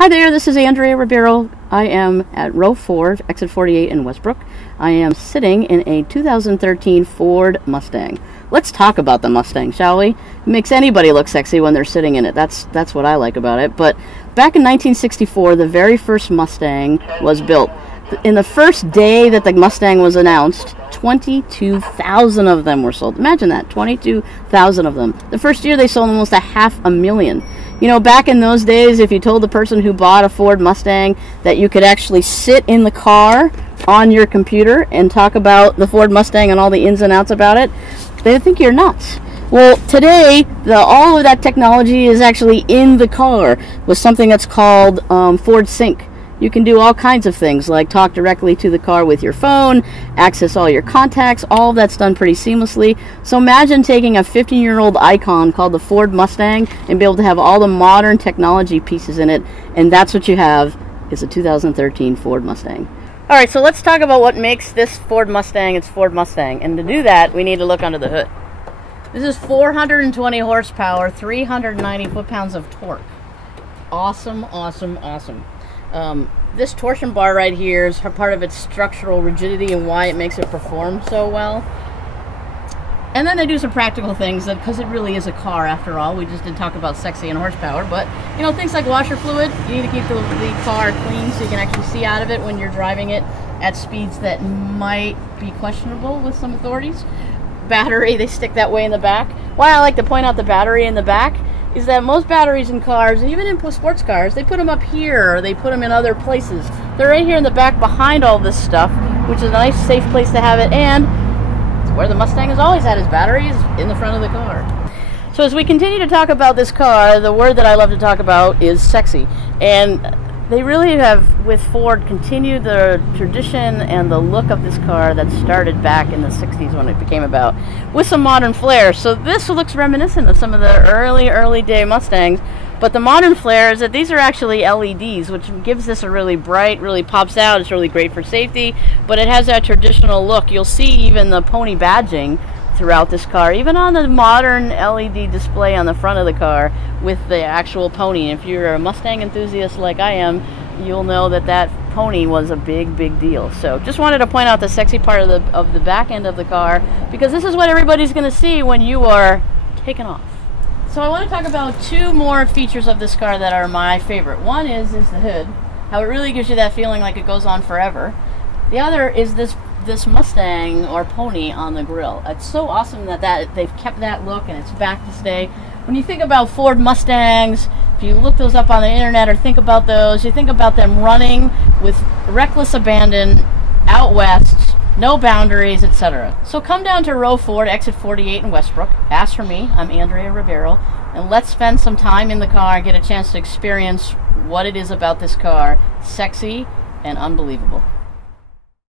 Hi there, this is Andrea Ribeiro. I am at Row 4, exit 48 in Westbrook. I am sitting in a 2013 Ford Mustang. Let's talk about the Mustang, shall we? It makes anybody look sexy when they're sitting in it. That's what I like about it. But back in 1964, the very first Mustang was built. In the first day that the Mustang was announced, 22,000 of them were sold. Imagine that, 22,000 of them. The first year they sold almost 500,000. You know, back in those days, if you told the person who bought a Ford Mustang that you could actually sit in the car on your computer and talk about the Ford Mustang and all the ins and outs about it, they'd think you're nuts. Well, today, all of that technology is actually in the car with something that's called Ford Sync. You can do all kinds of things like talk directly to the car with your phone, access all your contacts, all of that's done pretty seamlessly. So imagine taking a 15-year-old icon called the Ford Mustang and be able to have all the modern technology pieces in it, and that's what you have is a 2013 Ford Mustang. Alright, so let's talk about what makes this Ford Mustang its Ford Mustang, and to do that we need to look under the hood. This is 420 horsepower, 390 foot-pounds of torque. Awesome, awesome, awesome. This torsion bar right here is part of its structural rigidity and why it makes it perform so well. And then they do some practical things because it really is a car after all. We just did talk about sexy and horsepower, but you know, things like washer fluid, you need to keep the car clean so you can actually see out of it when you're driving it at speeds that might be questionable with some authorities. Battery, they stick that way in the back. Why I like to point out the battery in the back is that most batteries in cars, even in sports cars, they put them up here or they put them in other places. They're right here in the back behind all this stuff, which is a nice safe place to have it, and it's where the Mustang has always had its batteries, in the front of the car. So as we continue to talk about this car, the word that I love to talk about is sexy. And they really have, with Ford, continued the tradition and the look of this car that started back in the 60s when it became about, with some modern flair. So this looks reminiscent of some of the early day Mustangs, but the modern flair is that these are actually LEDs, which gives this a really bright, really pops out. It's really great for safety, but it has that traditional look. You'll see even the pony badging throughout this car, even on the modern LED display on the front of the car with the actual pony. If you're a Mustang enthusiast like I am, you'll know that that pony was a big deal. So just wanted to point out the sexy part of the back end of the car, because this is what everybody's going to see when you are taking off. So I want to talk about two more features of this car that are my favorite. One is the hood, how it really gives you that feeling like it goes on forever. The other is this Mustang or pony on the grill. It's so awesome that they've kept that look and it's back to stay. When you think about Ford Mustangs, if you look those up on the internet or think about those, you think about them running with reckless abandon out west, no boundaries, etc. So come down to Row 4, exit 48 in Westbrook. Ask for me. I'm Andrea Ribeiro, and let's spend some time in the car and get a chance to experience what it is about this car, sexy and unbelievable.